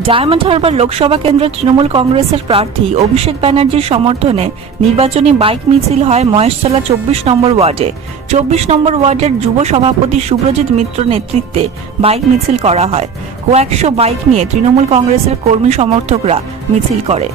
Diamond Harbour Lok Sabha কেন্দ্র তৃণমূল কংগ্রেসের প্রার্থী অভিষেক ব্যানার্জির সমর্থনে নির্বাচনী বাইক মিছিল হয় মহেশতলা 24 নম্বর ওয়ার্ডে। 24 নম্বর ওয়ার্ডের যুব সভাপতি সুব্রজিৎ মিত্র নেতৃত্বে বাইক মিছিল করা হয়। কয়েকশো বাইক নিয়ে তৃণমূল কংগ্রেসের কর্মী সমর্থকরা মিছিল করে।